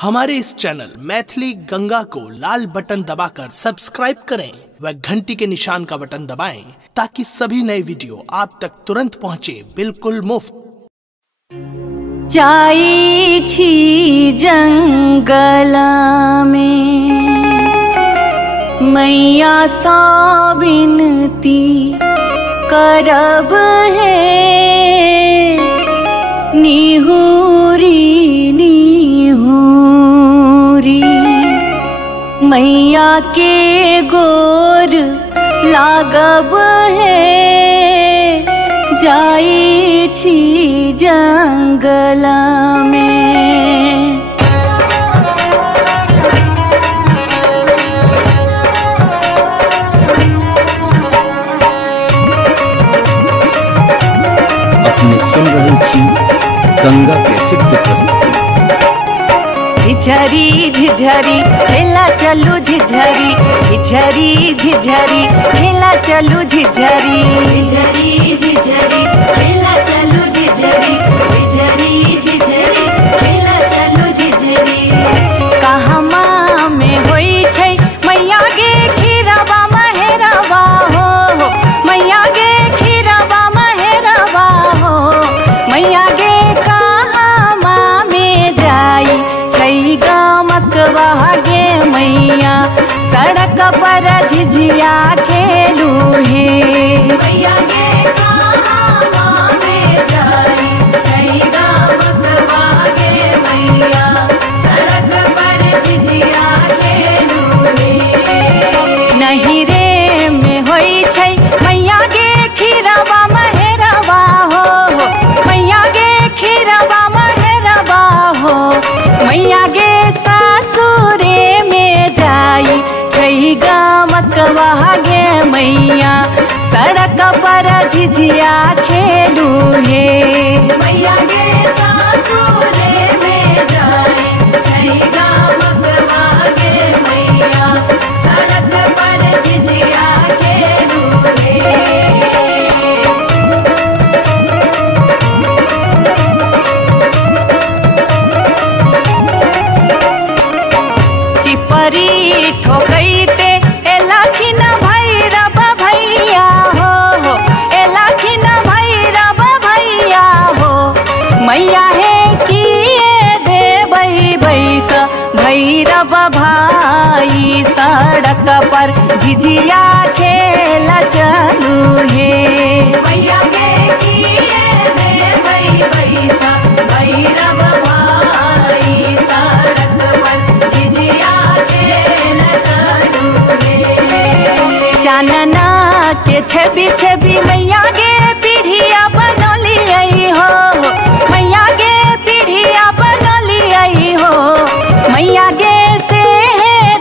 हमारे इस चैनल मैथिली गंगा को लाल बटन दबाकर सब्सक्राइब करें व घंटी के निशान का बटन दबाएं ताकि सभी नए वीडियो आप तक तुरंत पहुंचे बिल्कुल मुफ्त। जाई छी जंगल में मैया सा विनती करब है निहुरी मैया के गोर लागब है जाई छी जंगल में। अपने सुन रहे छी गंगा प्रसिद्ध प्रस्तुति। झिझरी झिझरी खेला चलू झिझरी झिझरी झिझरी खेला चलू झिझरी झिझरी झिझरी खेला चलू झिझरी झिझरी झिझरी खेला चलू झिझरी। कहमा में होई छै मैया गे खीरवा महेरवा हो मैया गे खीरवा महेरवा हो मैया गे कहमा में जाई गमकवा गे मैया सड़क पर झिझिया खेलू हे मैया गे कहाँ में जाई छै गमकवा गे मैया सड़क पर झिझिया खेलू हे। नहीं रे में होई छै मैया गे खीरवा महेरवा हो मैया गे खीरवा महेरवा हो मैया गे सासुरे में जाई छै गमकवा गे मैया सड़क पर झिझिया खेलू हे मैया गे सासुरे में जाई छै गमकवा गे मैया सड़क पर झिझिया खेलू हे। चिपरी ठोकैते एलखिन भैरव भैया हो एलखिन भैरव भैया हो मैया हे किए देबै बैस भैरव भाई सड़क पर झिझिया खेल चलू हे मैया गे किए देबै बैस भैरव भाई सड़क पर झिझिया चानना के छवि छवि मैया गे पीढ़िया बनलियै हो मैया गे पीढ़िया बनलियै हो मैया गे से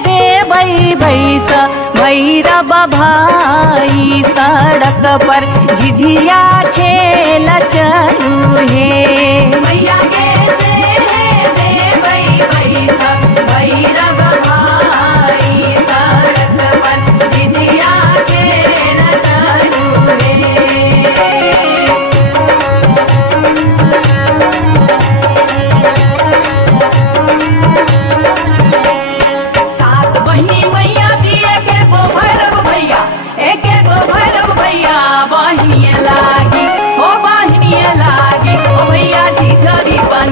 देबै बैस भैरव भाई सड़क पर झिझिया खेल चलू हे मैया गे से देबै बैस भैरव भाई सड़क पर झिझिया खेल चलू हे। सात बहिनी मैया जी एक गो भैरव भैया एक गो भैरव भैया बहिनिया लागी ओ बहिनिया लागी ओ भैया झिझरी बन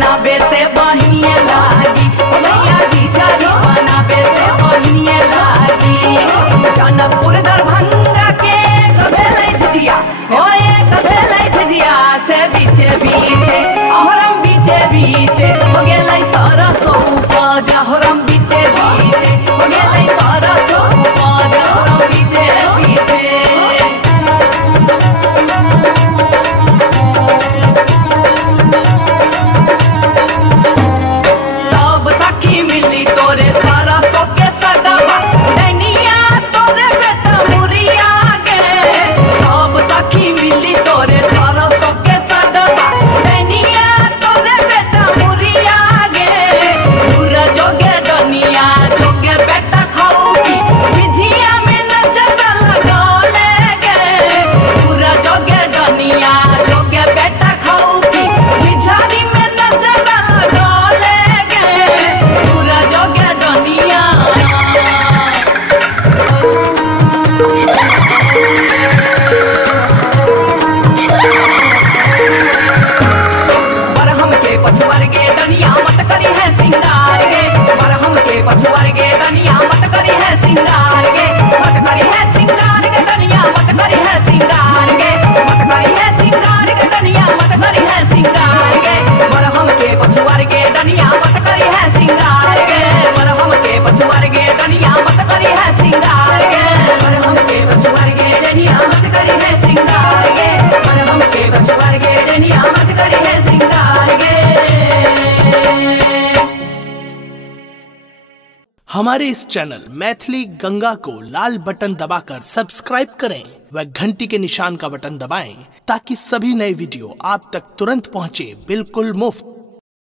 हमारे इस चैनल मैथिली गंगा को लाल बटन दबाकर सब्सक्राइब करें व घंटी के निशान का बटन दबाएं ताकि सभी नए वीडियो आप तक तुरंत पहुंचे बिल्कुल मुफ्त।